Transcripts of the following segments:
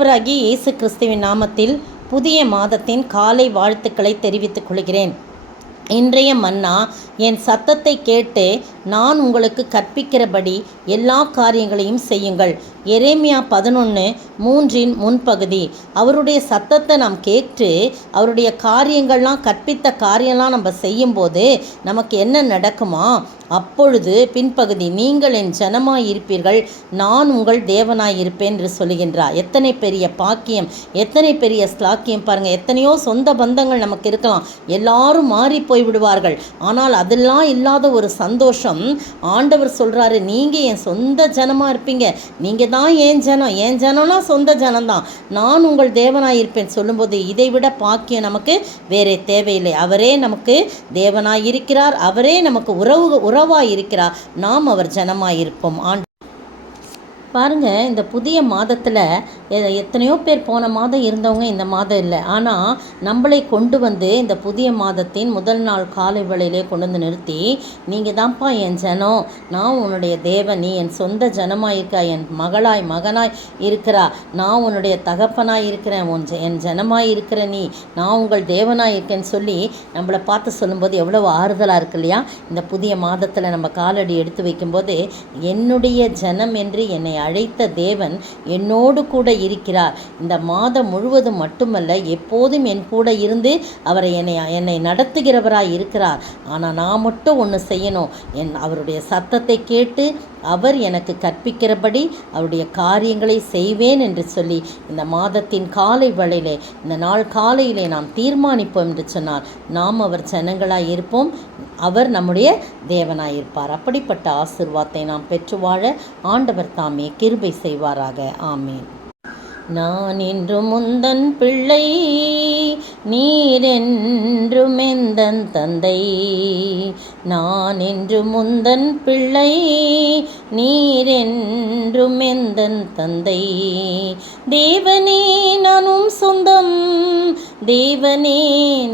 ஆண்டவராகிய இயேசு கிறிஸ்துவின் நாமத்தில் புதிய மாதத்தின் காலை வாழ்த்துக்களை தெரிவித்துக் கொள்கிறேன். இன்றைய மன்னா, என் சத்தத்தை கேட்டு நான் உங்களுக்கு கற்பிக்கிறபடி எல்லா காரியங்களையும் செய்யுங்கள். எரேமியா 11:3 முன்பகுதி. அவருடைய சத்தத்தை நாம் கேட்டு அவருடைய காரியங்கள்லாம் கற்பித்த காரியம்லாம் நம்ம செய்யும்போது நமக்கு என்ன நடக்குமா? அப்பொழுது பின்பகுதி, நீங்கள் என் ஜனமாய் இருப்பீர்கள், நான் உங்கள் தேவனாய் இருப்பேன் என்று சொல்லுகின்றார். எத்தனை பெரிய பாக்கியம், எத்தனை பெரிய ஸ்லாக்கியம் பாருங்கள். எத்தனையோ சொந்த பந்தங்கள் நமக்கு இருக்கலாம், எல்லாரும் மாறி போய் விடுவார்கள். ஆனால் அதெல்லாம் இல்லாத ஒரு சந்தோஷம் ஆண்டவர் சொல்கிறாரு, நீங்கள் என் சொந்த ஜனமாக இருப்பீங்க, நீங்கள் தான் என் ஜனம். என் ஜனம்னா சொந்த ஜனம்தான், நான் உங்கள் தேவனாய் இருப்பேன் சொல்லும்போது இதை விட பாக்கியம் நமக்கு வேறே தேவையில்லை. அவரே நமக்கு தேவனாய் இருக்கிறார், அவரே நமக்கு உறவாய் இருக்கிறார், நாம் அவர் ஜனமாய் இருப்போம். பாருங்கள், இந்த புதிய மாதத்தில் எத்தனையோ பேர் போன மாதம் இருந்தவங்க இந்த மாதம் இல்லை. ஆனால் நம்மளை கொண்டு வந்து இந்த புதிய மாதத்தின் முதல் நாள் காலை வேளையிலே கொண்டு வந்து நிறுத்தி, நீங்கள் தான்ப்பா என் ஜனம், நான் உன்னுடைய தேவன், நீ என் சொந்த ஜனமாக இருக்கா, என் மகனாய் இருக்கிறா, நான் உன்னுடைய தகப்பனாய் இருக்கிறேன், என் ஜனமாய் இருக்கிற நீ, நான் உங்கள் தேவனாய் இருக்கேன்னு சொல்லி நம்மளை பார்த்து சொல்லும்போது எவ்வளோ ஆறுதலாக இருக்கு இல்லையா? இந்த புதிய மாதத்தில் நம்ம காலடி எடுத்து வைக்கும்போது, என்னுடைய ஜனம் என்று என்னை அழைத்த தேவன் என்னோடு கூட இருக்கிறார். இந்த மாதம் முழுவதும் மட்டுமல்ல, எப்போதும் என் கூட இருந்து அவரை என்னை நடத்துகிறவராய் இருக்கிறார். ஆனால் நான் மட்டும் ஒன்று செய்யணும், அவருடைய சத்தத்தை கேட்டு அவர் எனக்கு கற்பிக்கிறபடி அவருடைய காரியங்களை செய்வேன் என்று சொல்லி இந்த மாதத்தின் காலை வேளையிலே, இந்த நாள் காலையிலே நாம் தீர்மானிப்போம் என்று சொன்னால் நாம் அவர் ஜனங்களாய் இருப்போம், அவர் நம்முடைய தேவனாய் இருப்பார். அப்படிப்பட்ட ஆசீர்வாதத்தை நாம் பெற்று வாழ ஆண்டவர் தாமே கிருபை செய்வாராக. ஆமேன். நான் என்றும் முந்தன் பிள்ளை, நீரென்றும் எந்தன் தந்தை. நான் என்றும் முந்தன் பிள்ளை, நீரென்றும் எந்தன் தந்தை. தேவனே நானும் சொந்தம், தேவனே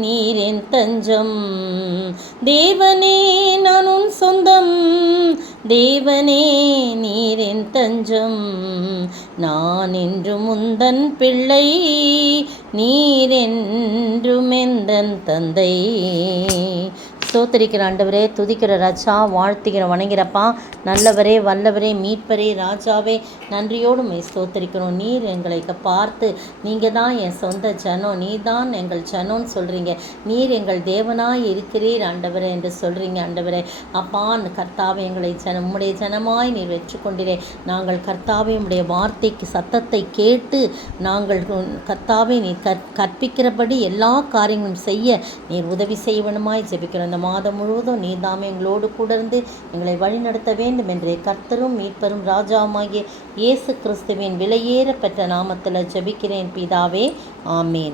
நீரென் தஞ்சம். தேவனே நானும் சொந்தம், தேவனே நீரென் தஞ்சம். நான் என்றும் முந்தன் பிள்ளை, நீரென்றும் எந்தன் தந்தை. ஸ்தோத்திரிக்கிற ஆண்டவரே, துதிக்கிற ராஜா, வாழ்த்துகிற வணங்கிறப்பா, நல்லவரே, வல்லவரே, மீட்பரே, ராஜாவே, நன்றியோடு ஸ்தோத்திரிக்கிறோம். நீர் எங்களை பார்த்து நீங்கள் தான் என் சொந்த ஜனம், நீ தான் எங்கள் ஜனம்னு சொல்கிறீங்க, நீர் எங்கள் தேவனாய் இருக்கிறீர் ஆண்டவரே என்று சொல்கிறீங்க. ஆண்டவரே அப்பா, கர்த்தாவே, எங்களை உம்முடைய ஜனமாய் நீர் வெற்றுக்கொண்டிரே. நாங்கள் கர்த்தாவே உம்முடைய வார்த்தைக்கு சத்தத்தை கேட்டு நாங்கள் கர்த்தாவே நீர் கற்பிக்கிறபடி எல்லா காரியங்களும் செய்ய நீர் உதவி செய்வனுமாய் ஜெபிக்கிறோம். இந்த மாதம் முழுவதும் நீர் தாமே எங்களோடு கூட இருந்து எங்களை வழிநடத்த வேண்டும் என்று கர்த்தரும் மீட்பரும் ராஜாவுமாகிய இயேசு கிறிஸ்துவின் விலையேற பெற்ற நாமத்தில் ஜெபிக்கிறேன் பிதாவே, ஆமேன்.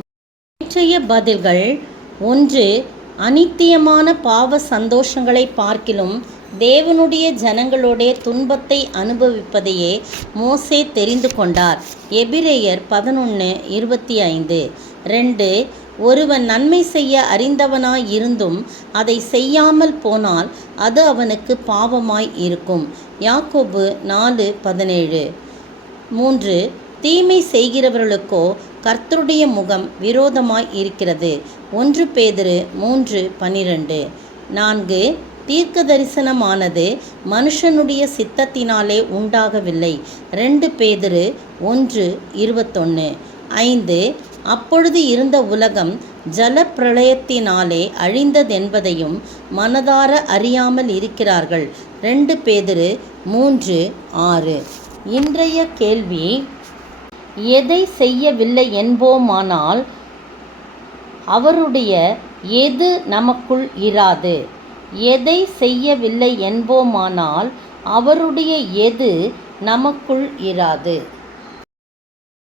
இன்றைய பதில்கள்: 1. அநித்தியமான பாவ சந்தோஷங்களை பார்க்கிலும் தேவனுடைய ஜனங்களுடைய துன்பத்தை அனுபவிப்பதையே மோசே தெரிந்து கொண்டார். எபிரேயர் 11:25. 2. ஒருவன் நன்மை செய்ய அறிந்தவனாய் இருந்தும் அதை செய்யாமல் போனால் அது அவனுக்கு பாவமாய் இருக்கும். யாக்கோபு 4:17. 3. தீமை செய்கிறவர்களுக்கோ கர்த்தருடைய முகம் விரோதமாய் இருக்கிறது. 1 பேதுரு 3:12. 4. தீர்க்க தரிசனமானது மனுஷனுடைய சித்தத்தினாலே உண்டாகவில்லை. 2 பேதுரு 1:21. 5. அப்பொழுது இருந்த உலகம் ஜல பிரளயத்தினாலே அழிந்ததென்பதையும் மனதார அறியாமல் இருக்கிறார்கள். 2 பேதுரு 3:6. இன்றைய கேள்வி: எதை செய்யவில்லை என்போமானால் அவருடைய எது நமக்குள் இராது? எதை செய்யவில்லை என்போமானால் அவருடைய எது நமக்குள் இராது?